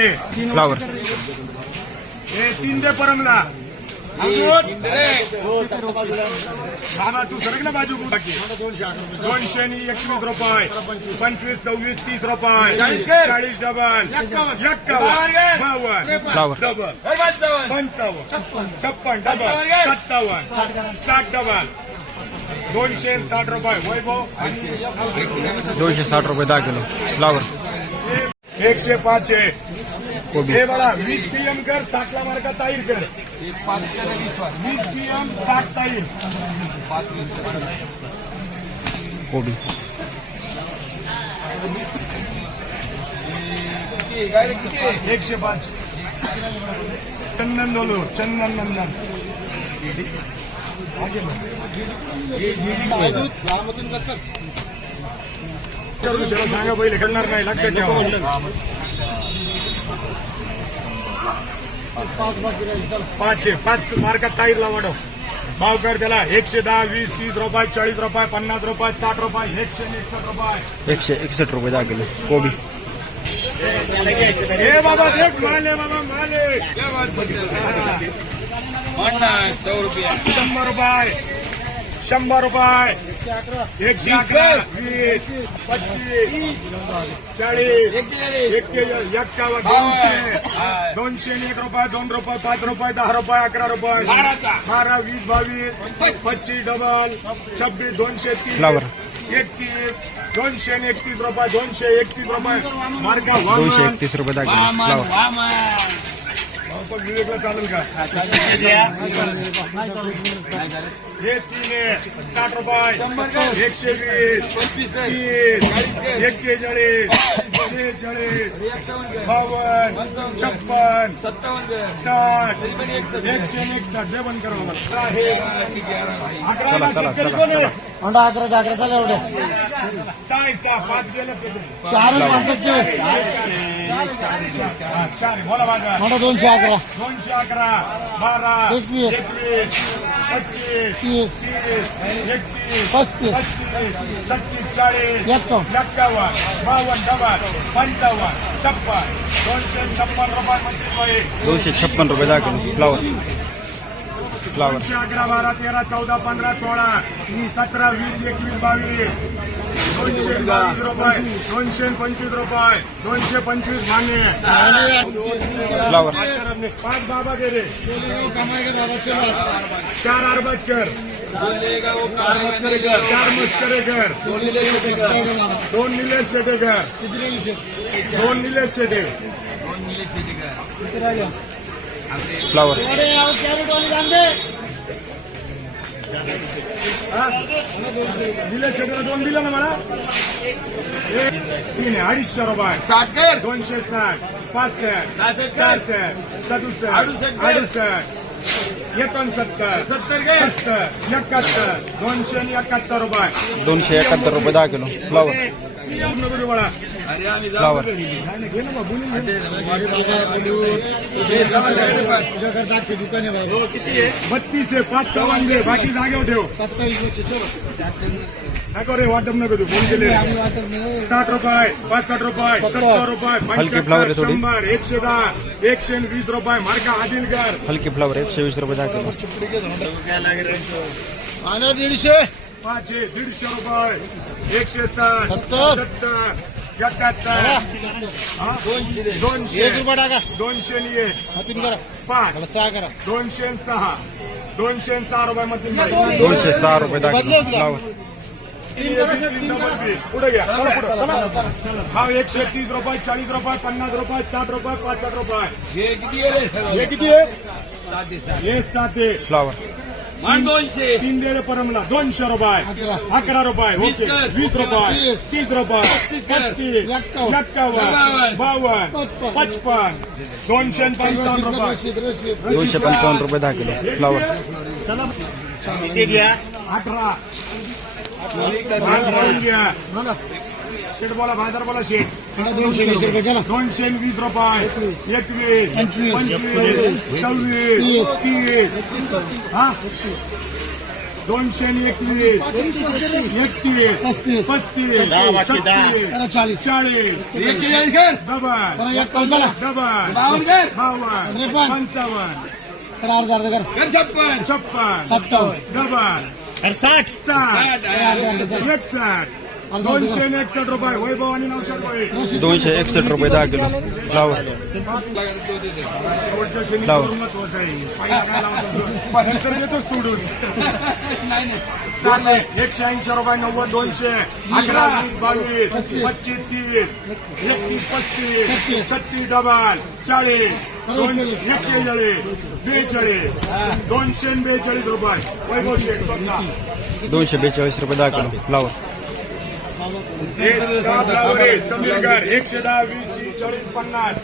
5 आहे फ्लावर हे 3 दे परमला नाना तू सरक ना बाजू 200 आणि 21 रुपये 25 26 30 रुपये 40 double 51 flower double 55 56 double 57 60 double 260 रुपये वैभव 260 रुपये 10 किलो फ्लावर 105 आहे कोबी हे बघा 20 PM कर 60 ला मार्का ताईर कर 20 PM 60 ताईर कोबी 105 चंदन डोलो चंदन नंदन त्याला सांगा पहिले करणार नाही लक्षात ठेवा 5 मार्कात ताईरला वाढव भाव कर त्याला 110 20 30 रुपये 40 रुपये 50 रुपये 60 रुपये 161 रुपये 161 रुपये 10 किलो कोबी हे बाबा देख माले बाबा माले 100 रुपये 100 रुपये 111 20 25 40 51 200 1 रुपये 2 रुपये 5 रुपये 10 रुपये 11 रुपये 12 20 22 25 डबल 26 230 फ्लावर 31 231 रुपये 231 रुपये मार्का 231 रुपये 10 किलो फ्लावर विवेकला चालेल का हे 3 आहे 60 रुपये 120 30 41 46 52 56 60 161 दे बंद करा चला चला चला अंडा 11 झाले एवढे 6 5 गेले 4 माणसाचे 4 बोला माझा अंडा 211 211 12 21 25 30 31 36 40 51 52 डबल 55 56 256 रुपये 256 रुपये 10 किलो फ्लावर फ्लावर 11 12 13 14 15 16 17 20 21 22 222 रुपये 225 रुपये 225 मान्य फ्लावर 5 बाबा गेले 4 अरबजकर 4 मस्करेकर 2 निलेश शेटेकर 2 निलेश शेटे फ्लावर निलेश शेटेला 2 दिलं ना मला 250 रुपये 260 65 67 67 69 70 71 271 रुपये 271 रुपये 10 किलो फ्लावर फ्लावर दुकान आहे 32 आहे 5 चव्हाण दे बाकी जागेवर ठेव 27 नको रे वाटप नको तू फोन केले 60 रुपये 65 रुपये 70 रुपये हलकी फ्लावर आहे 100 थोडी 110 120 रुपये मार्का आदिलकर हलकी फ्लावर 120 रुपये 10 किलो 150 5 150 रुपये 160 70 71 200 टाका 200 लिए हातीन करा 5 6 करा 206 206 रुपये मध्ये 206 रुपये 10 किलो फ्लावर पुढे घ्या चला पुढे चला हा 130 रुपये 40 रुपये 50 रुपये 60 रुपये 65 रुपये हे किती आहे हे 7 आहे फ्लावर 3 दे परमला 200 रुपये 11 रुपये 20 रुपये 30 रुपये 35 51 52 55 255 रुपये 255 रुपये 10 किलो फ्लावर चला 18 घ्या शेट बोला बाजार बोला शेट 220 रुपये चला 220 रुपये 21 25 26 30 हा 221 31 35 40 40 डबल परत एक कॉल चला डबल 52 55 अर्धा कर 56 57 डबल 60 261 रुपये वैभव आणि 900 रुपये 261 रुपये 10 किलो फ्लावर शेवटच्या शनी लावा. महत्वाचं आहे पहिला काय लावतो नंतर देतो सोडून 180 रुपये 90 200 11 20 22 25 30 31 35 36 डबल 40 241 42 242 रुपये वैभव शेठ बघा 242 रुपये 10 किलो फ्लावर हे सहा फ्लावर आहे समीरगर 110 20 30 40 50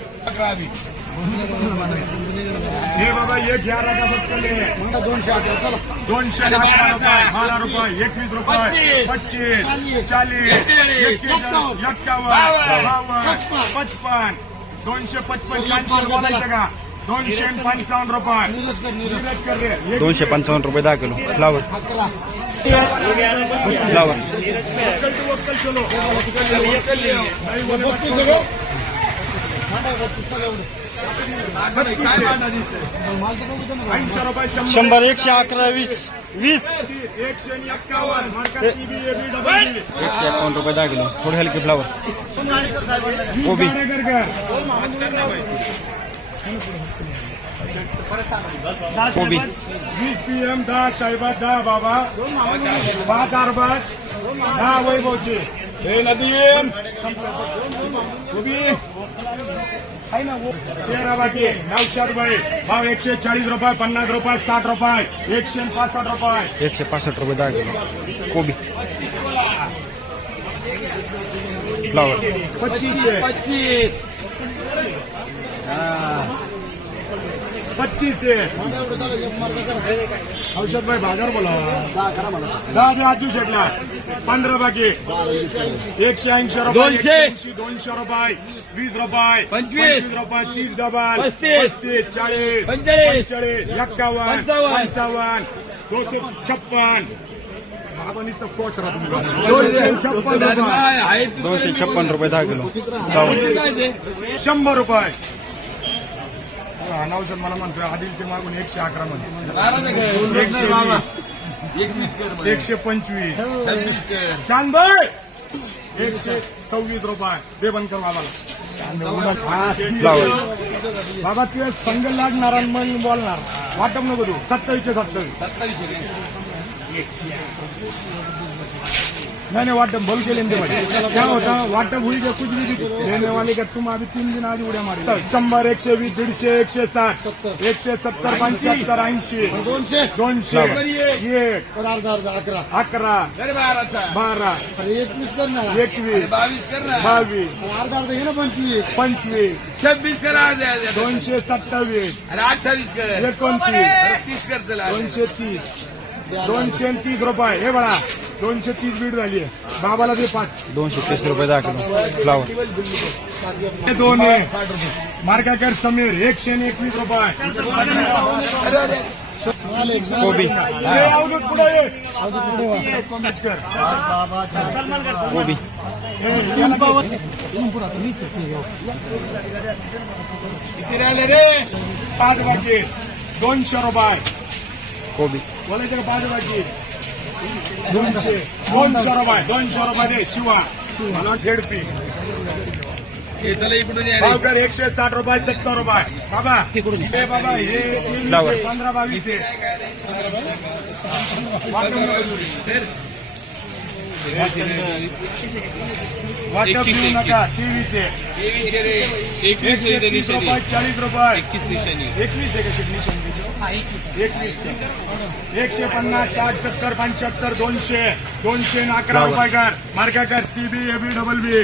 हे बाबा एक 11 का बक्कले म्हणता 211 चला 211 रुपये 12 रुपये 21 रुपये 25 40 51 255 40 बोलायचं का 255 रुपये नीरज कर नीरज नीरज कर रे 255 रुपये 10 किलो फ्लावर 11 फ्लावर वक्कल चलो बत्तीस सगळं म्हणता 32 चला एवढं 80 रुपये 100 111 20 20 151 मार्का CBAB डबल 151 रुपये 10 किलो थोडी हलकी फ्लावर कोबी कोबी 20 PM 10 साहेबा 10 बाबा 5 अरबाज 10 वैभवचे हे नदीम कोबी आहे ना 13 बाकी 900 रुपये भाव 140 रुपये 50 रुपये 60 रुपये 165 रुपये 165 रुपये 10 किलो कोबी फ्लावर 25 से औषध भाई बाजार बोला 10 दे आजू शेटला 15 बाकी 180 रुपये 200 रुपये 20 रुपये 25 रुपये 30 डबल 35 40 45 51 55 256 बाबा नुसतं कोच राहतो 256 रुपये 10 किलो फ्लावर 100 रुपये अनावशन मला म्हणतोय आदिलचे मागून 111 मध्ये 125 चांदबाई 126 रुपये दे बंद कर बाबाला फ्लावर बाबा तुझ्या संघ लागणार आणि मन बोलणार वाटप नको तू 27 नहीं वाटप भल के लेने भाई क्या होता वाटप हुई क्या कुछ भी लेने वाले का तुम अभी 3 दिन आधी उड्या मारी 100 120 150 160 170 75 80 200 1 अर्धा 11 12 21 कर ना 21 22 अर्धा हे ना 25 25 26 करा 227 28 कर 29 30 कर चला 230 230 रुपये हे बघा 230 बीड झाली आहे बाबाला दे 5 230 रुपये 10 किलो फ्लावर हे दोन आहे मार्काकर समीर 121 रुपये कोबी हे अवधूत पुढे ये. कर. कोबी हे, याला दे. किती राहिले रे 5 बाकी 200 रुपये कोबी बोलायचं का 5 बाकी 200 रुपये 200 रुपये दे शिवा मला झेडपी हे चला इकडून या रे भावकर 160 रुपये 70 रुपये बाबा हे बाबा हे 15 22 आहे वाटप देऊ नका 23 आहे 21 130 रुपये 40 रुपये 21 निशाणी 21 आहे का निशाण 21 150 60 70 75 200 211 रुपये कर मार्का कर CBAB डबल बी